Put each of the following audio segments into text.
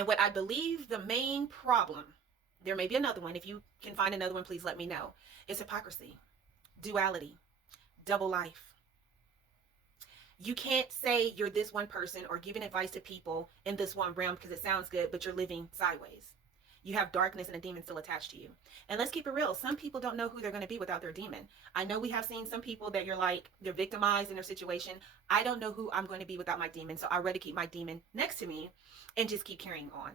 And what I believe the main problem, there may be another one. If you can find another one, please let me know. Is hypocrisy, duality, double life. You can't say you're this one person or giving advice to people in this one realm because it sounds good, but you're living sideways. You have darkness and a demon still attached to you. And let's keep it real. Some people don't know who they're going to be without their demon. I know we have seen some people that you're like, they're victimized in their situation. I don't know who I'm going to be without my demon. So I'd rather keep my demon next to me and just keep carrying on.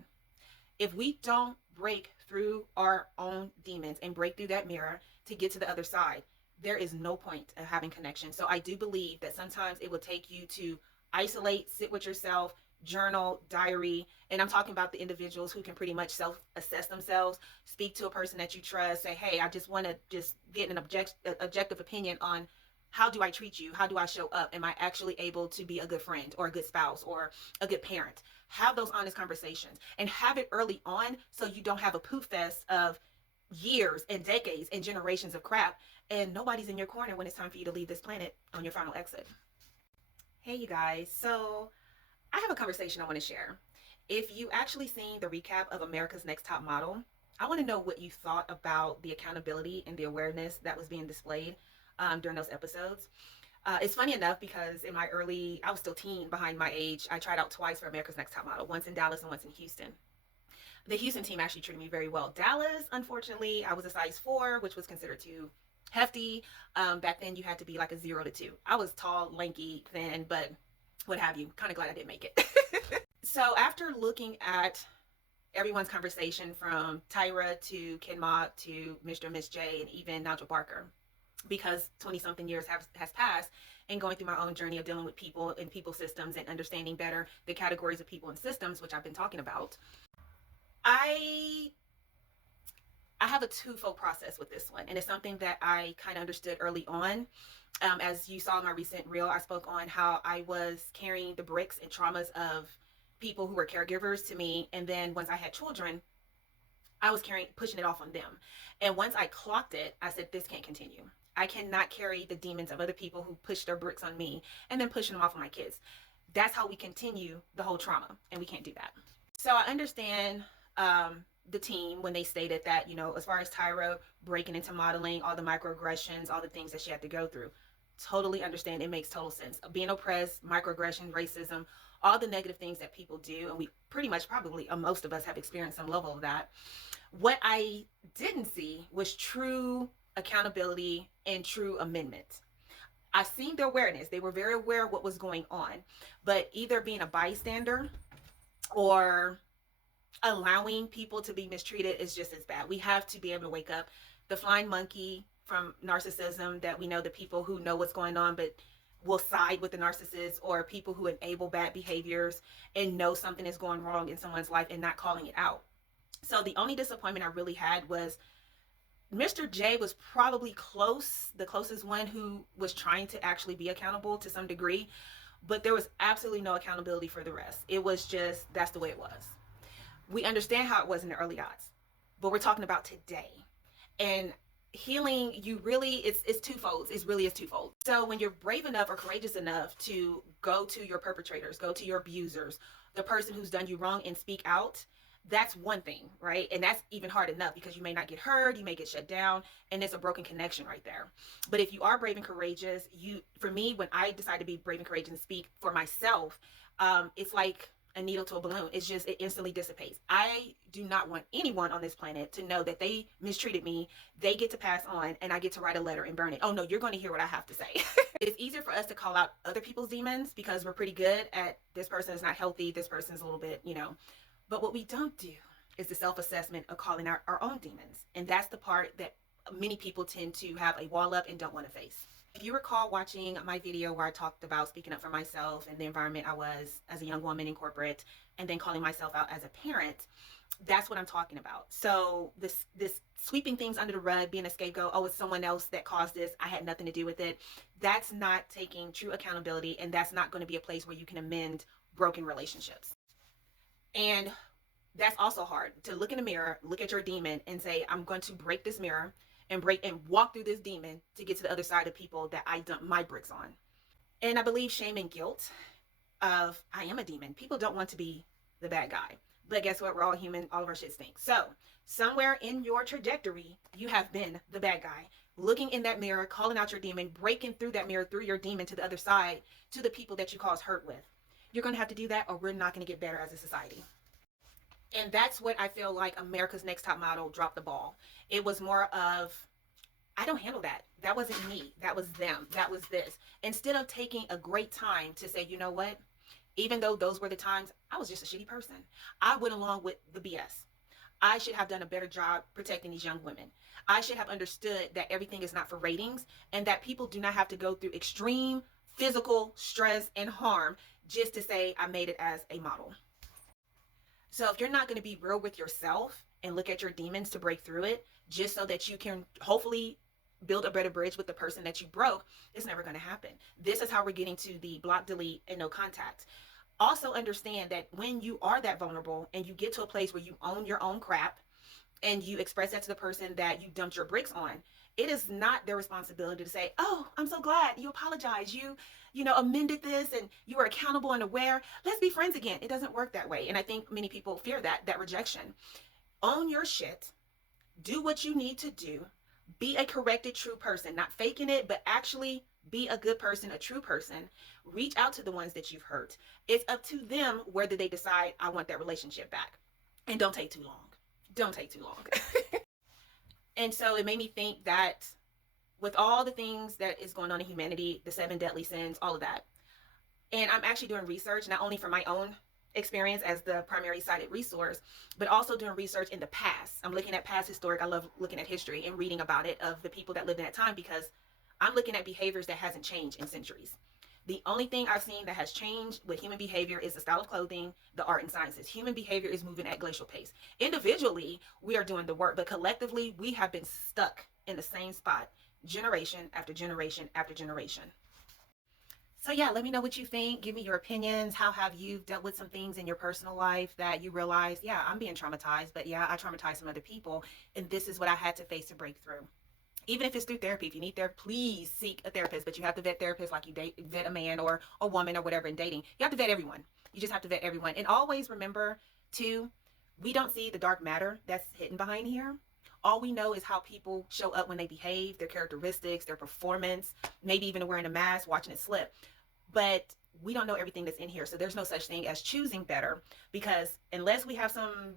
If we don't break through our own demons and break through that mirror to get to the other side, there is no point of having connection. So I do believe that sometimes it will take you to isolate, sit with yourself, journal, diary. And I'm talking about the individuals who can pretty much self-assess themselves, speak to a person that you trust, say, hey, I just want to just get an objective opinion on how do I treat you? How do I show up? Am I actually able to be a good friend or a good spouse or a good parent? Have those honest conversations and have it early on so you don't have a poof fest of years and decades and generations of crap and nobody's in your corner when it's time for you to leave this planet on your final exit. Hey, you guys. So I have a conversation I want to share. If you actually seen the recap of America's Next Top Model, I want to know what you thought about the accountability and the awareness that was being displayed during those episodes. It's funny enough because I was still teen behind my age. I tried out twice for America's Next Top Model, once in Dallas and once in Houston. The Houston team actually treated me very well. Dallas, unfortunately, I was a size 4, which was considered too hefty. Back then, you had to be like a 0 to 2. I was tall, lanky, thin, but what have you. Kind of glad I didn't make it. So after looking at everyone's conversation from Tyra to Ken Mott to Mr. and Miss J and even Nigel Barker, because 20 something years has passed and going through my own journey of dealing with people and people systems and understanding better the categories of people and systems, which I've been talking about, I have a twofold process with this one. And it's something that I kind of understood early on. As you saw in my recent reel, I spoke on how I was carrying the bricks and traumas of people who were caregivers to me. And then once I had children, I was pushing it off on them. And once I clocked it, I said, this can't continue. I cannot carry the demons of other people who push their bricks on me and then pushing them off on my kids. That's how we continue the whole trauma, and we can't do that. So I understand the team when they stated that, as far as Tyra breaking into modeling, all the microaggressions, all the things that she had to go through, totally understand. It makes total sense. Being oppressed, microaggression, racism, all the negative things that people do, and we pretty much probably, most of us have experienced some level of that. What I didn't see was true accountability and true amendment. I seen their awareness. They were very aware of what was going on, but either being a bystander or allowing people to be mistreated is just as bad. We have to be able to wake up. The flying monkey from narcissism, that we know the people who know what's going on but will side with the narcissist, or people who enable bad behaviors and know something is going wrong in someone's life and not calling it out. So the only disappointment I really had was Mr. J was probably the closest one who was trying to actually be accountable to some degree, but there was absolutely no accountability for the rest. It was just, that's the way it was. We understand how it was in the early odds, but we're talking about today. And healing, it's twofold. It really is twofold. So when you're brave enough or courageous enough to go to your perpetrators, go to your abusers, the person who's done you wrong, and speak out, that's one thing, right? And that's even hard enough because you may not get heard, you may get shut down, and it's a broken connection right there. But if you are brave and courageous, for me, when I decide to be brave and courageous and speak for myself, it's like a needle to a balloon. It's just, it instantly dissipates. I do not want anyone on this planet to know that they mistreated me, they get to pass on, and I get to write a letter and burn it. Oh no, you're going to hear what I have to say. It's easier for us to call out other people's demons because we're pretty good at, this person is not healthy, this person's a little bit, but what we don't do is the self-assessment of calling out our own demons. And that's the part that many people tend to have a wall up and don't want to face. If you recall watching my video where I talked about speaking up for myself and the environment I was as a young woman in corporate, and then calling myself out as a parent, that's what I'm talking about. So this sweeping things under the rug, being a scapegoat, oh, it's someone else that caused this, I had nothing to do with it. That's not taking true accountability, and that's not going to be a place where you can amend broken relationships. And that's also hard, to look in the mirror, look at your demon and say, I'm going to break this mirror and walk through this demon to get to the other side of people that I dump my bricks on. And I believe shame and guilt of, I am a demon. People don't want to be the bad guy. But guess what? We're all human. All of our shit stinks. So somewhere in your trajectory, you have been the bad guy. Looking in that mirror, calling out your demon, breaking through that mirror, through your demon to the other side, to the people that you cause hurt with. You're going to have to do that, or we're not going to get better as a society. And that's what I feel like America's Next Top Model dropped the ball. It was more of, I don't handle that. That wasn't me. That was them. That was this. Instead of taking a great time to say, you know what? Even though those were the times, I was just a shitty person. I went along with the BS. I should have done a better job protecting these young women. I should have understood that everything is not for ratings and that people do not have to go through extreme physical stress and harm just to say I made it as a model. So if you're not going to be real with yourself and look at your demons to break through it, just so that you can hopefully build a better bridge with the person that you broke, it's never going to happen. This is how we're getting to the block, delete, and no contact. Also understand that when you are that vulnerable and you get to a place where you own your own crap and you express that to the person that you dumped your bricks on, it is not their responsibility to say, oh, I'm so glad you apologize, you amended this and you were accountable and aware, let's be friends again. It doesn't work that way. And I think many people fear that rejection. Own your shit, do what you need to do, be a corrected true person, not faking it, but actually be a good person, a true person. Reach out to the ones that you've hurt. It's up to them whether they decide I want that relationship back. And don't take too long. Don't take too long. And so it made me think that with all the things that is going on in humanity, the 7 deadly sins, all of that, and I'm actually doing research not only for my own experience as the primary cited resource, but also doing research in the past. I'm looking at past historic. I love looking at history and reading about it, of the people that lived in that time, because I'm looking at behaviors that hasn't changed in centuries. The only thing I've seen that has changed with human behavior is the style of clothing, the art and sciences. Human behavior is moving at glacial pace. Individually, we are doing the work, but collectively, we have been stuck in the same spot generation after generation after generation. So yeah, let me know what you think. Give me your opinions. How have you dealt with some things in your personal life that you realize, yeah, I'm being traumatized, but yeah, I traumatized some other people, and this is what I had to face to break through. Even if it's through therapy, if you need therapy, please seek a therapist. But you have to vet therapists like you vet a man or a woman or whatever in dating. You have to vet everyone. You just have to vet everyone. And always remember, too, we don't see the dark matter that's hidden behind here. All we know is how people show up when they behave, their characteristics, their performance, maybe even wearing a mask, watching it slip. But we don't know everything that's in here. So there's no such thing as choosing better, because unless we have some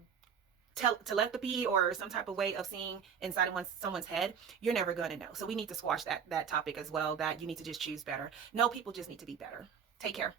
telepathy or some type of way of seeing inside of someone's head, you're never going to know. So we need to squash that topic as well, that you need to just choose better. No, people just need to be better. Take care.